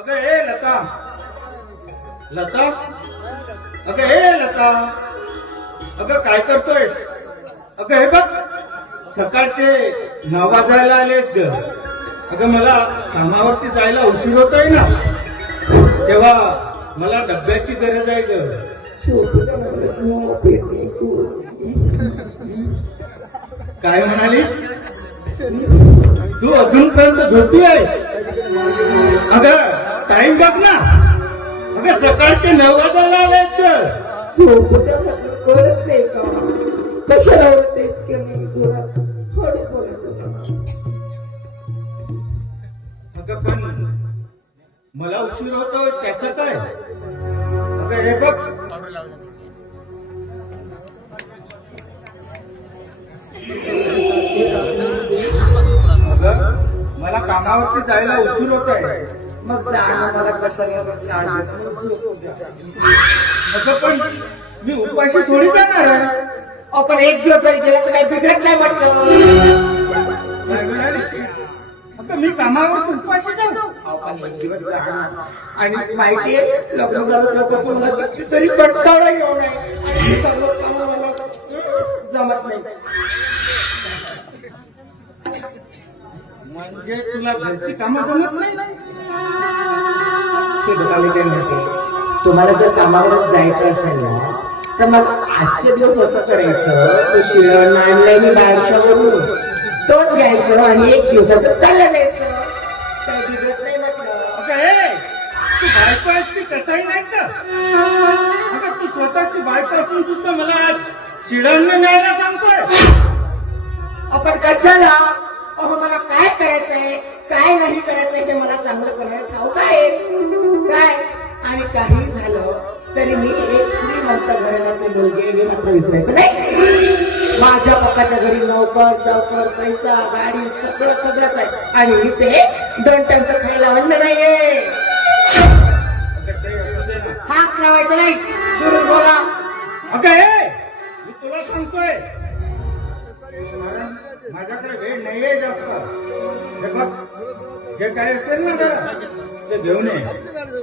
अगं ए लता, लता, अगं ए लता, अगं काय करतोय? अगं हे बघ, सकाळचे 9 वाजायला आलेत ग. अगं मला कामावरती जायला उशीर होतोय ना, तेव्हा मला डब्याची गरज आहे ग. काय म्हणाली तू? अजूनपर्यंत झोपी आहे? अगं टाइम बघ ना, अगं सकाळचे 9 वाजायला आलेत ग. कळत नाही का? कशाला होते इतके नाही जोरात? हळू बोलत होता. अगं पण मला उशीर होतो त्याचं काय? अगं हे बघ, अगं मला कामावरती जायला उशीर होत आहे. मग जाणं मला कशाला अगं पण मी उपाशी थोडी जाणार आहे. आपण एक दिवस जरी गेला तर काही बिघडत नाही म्हटलं. काय म्हणाली? अगं मी कामावर उपाशी जाऊ? आपण एक दिवस जाणार आणि माहितीये लग्न झालं लग्न तरी कंटाळा येऊ नये आणि सर्व कामं मला जमत नाही. म्हणजे तुला घरची कामं जमत नाही? ते बघा मी काय म्हणते, तुम्हाला जर कामावर जायचं असेल ना तर मग आजचे दिवस असं करायचं, तो शिळण आणलाय मी बाहेरच्यावरून तोच घ्यायचं आणि एक दिवसाचं चाललं जायचं. काय बिघडत नाही म्हटलं. अगं हे तू बायको आहेस की कसाही नाही का? अगं तू स्वतःची बायको असून सुद्धा मला आज चिडांना न्यायला सांगतोय. आपण कशाला? अहो मला काय करायचंय काय नाही करायचंय हे मला चांगलं करायला ठाऊक आहे काय. आणि काही झालं तरी मी एक श्रीमंत घराण्याचे मुलगे हे मात्र विसरायचं नाही. माझ्या पप्पाच्या घरी नोकर चौकर पैसा गाडी सगळं सगळंच आहे आणि इथे 2 टंक खायला अन्न नाहीये. हात लावायचं नाही, दुरून बोला. अगं हे मी तुला सांगतोय, माझ्याकडे वेळ नाहीये जास्त. हे बघ, जे काय असेल ना जरा ते घेऊन ये,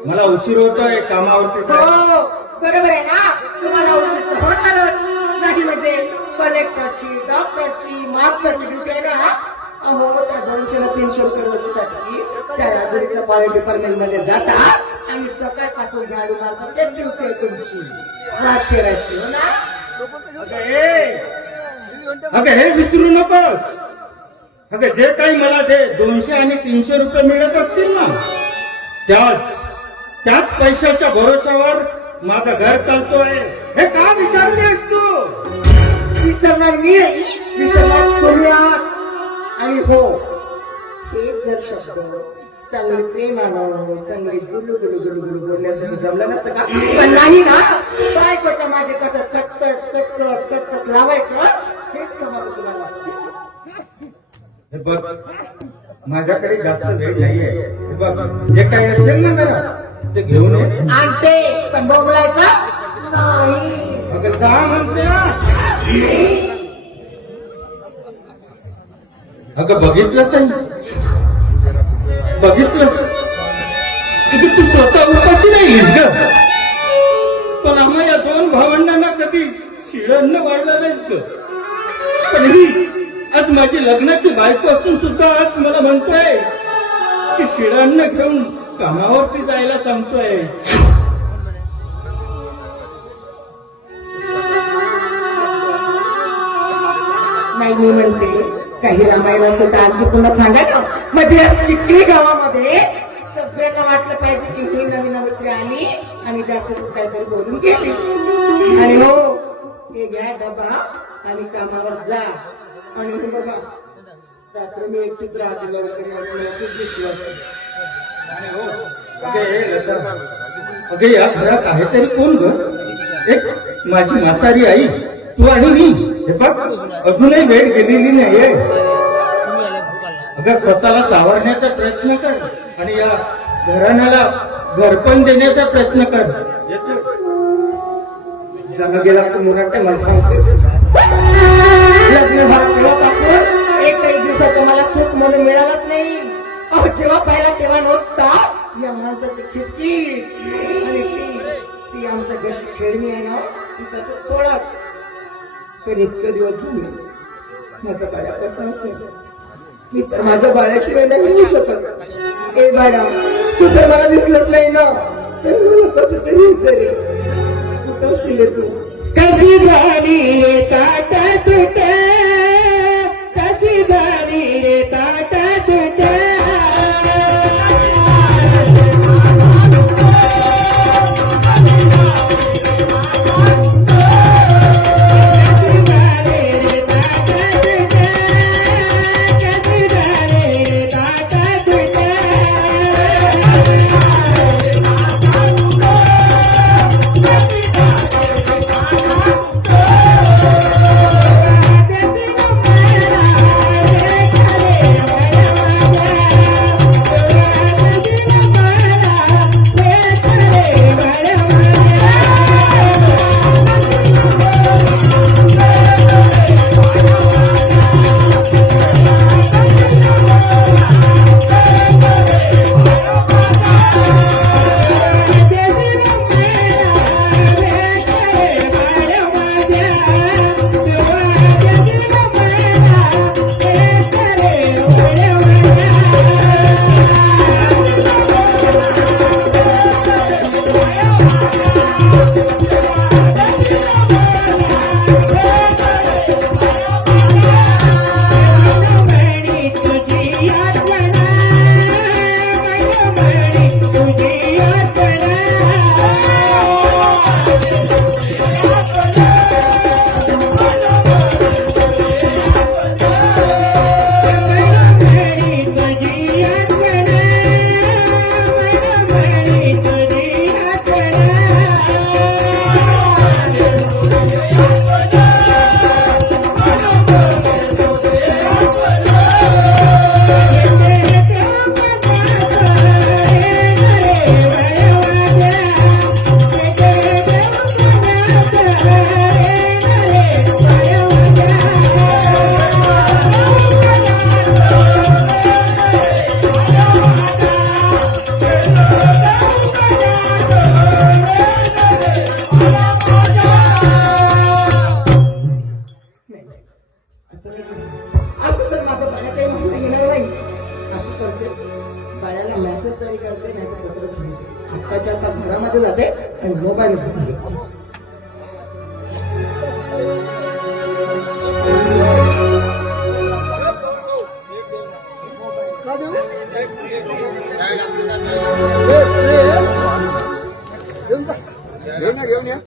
मला उशीर होतोय कामावरती. हो बरोबर आहे ना, तुम्हाला औषध होणारच नाही म्हणजे कलेक्टरची डॉक्टरची मास्टरची ड्युटी आहे ना. अहो त्या 200 ना 300 रुपये रोजीसाठी त्या राजूच्या फॉरेन डिपार्टमेंट मध्ये जाता आणि सकाळपासून झाडू मारतात. तेच ड्युटी आहे तुमची रातची हो ना. अगं हे विसरू नकोस. अगं जे काही मला ते 200 आणि 300 रुपये मिळत असतील ना, त्याच पैशाच्या भरोशावर माझं घर चालतोय. हे का विसरतेस तू? विसरणार मी नाही, विसरणार तुम्ही आहात. आणि हो हे जर शब्द चांगली प्रेमानं चांगली गुलू गुलू गुलू गुलू बोलण्याचं जमलं नसतं का? पण नाही ना, बायकोच्या मागे कसं कटकट लावायचं हेच समज तुम्हाला वाटतं. हे बघ, माझ्याकडे जास्त वेळ नाहीये. हे बघ, जे काही असेल ना जरा ते घेऊन ये. आणते पण बोलायचं नाही. अगं जा म्हणते ना. अगं बघितलंच बघितलंच अगं तू स्वतः उपाशी राहिलीस ग, पण आम्हा या 2 भावंडांना कधी शिळं वाढलं नाहीस ग. पण ही आज माझी लग्नाची बायको असून सुद्धा आज मला म्हणतोय की शिळांना घेऊन कामावरती जायला सांगतोय. नाही मी म्हणते काही रामायणाचं तर आणखी पुन्हा सांगा ना, म्हणजे या चिखली गावामध्ये सगळ्यांना वाटलं पाहिजे की ही नवीन नवरी आली आणि जास्त काहीतरी बोलून गेली. आणि हो हे घ्या डबा आणि कामावर जा. आणि हे बघा रात्र मी एकटीच राहते लवकर. आणि हो अगे या घरात आहे तरी कोण ग? एक माझी म्हातारी आई, तू आणि मी. हे बघ अजूनही वेळ गेलेली नाहीये. अगं स्वतःला सावरण्याचा प्रयत्न कर आणि या घराण्याला घरपण देण्याचा प्रयत्न कर. येतो जमा गेला तर मुराटे मला सांगते लग्न झालं तेव्हापासून एकही दिवसात मला चूक म्हणून मिळालंच नाही. जेव्हा पाहिला तेव्हा नव्हता माझ्या माणसाची खिडकी आणि ती आमच्या घरची खेळणी आहे ना ती त्याच्यात सोडत. पण इतके दिवस झाले माझं बाळा कसं असेल. मी तर माझ्या बाळाशिवाय नाही होऊ शकत. ए बाळा तू तर मला दिसलंच नाही ना तर मला कसं तरी तरी कुठं शिले तू. कशी झाली रे ताटा तुट कशी झाली रे ताटा तुट असं तर माझं बाळा काही म्हणता येणार नाही. असं करते बाळाला मेसेज तरी करते नाही तर पत्र लिहिते. आत्ताच्या आता घरामध्ये जाते आणि मोबाईल घेऊन या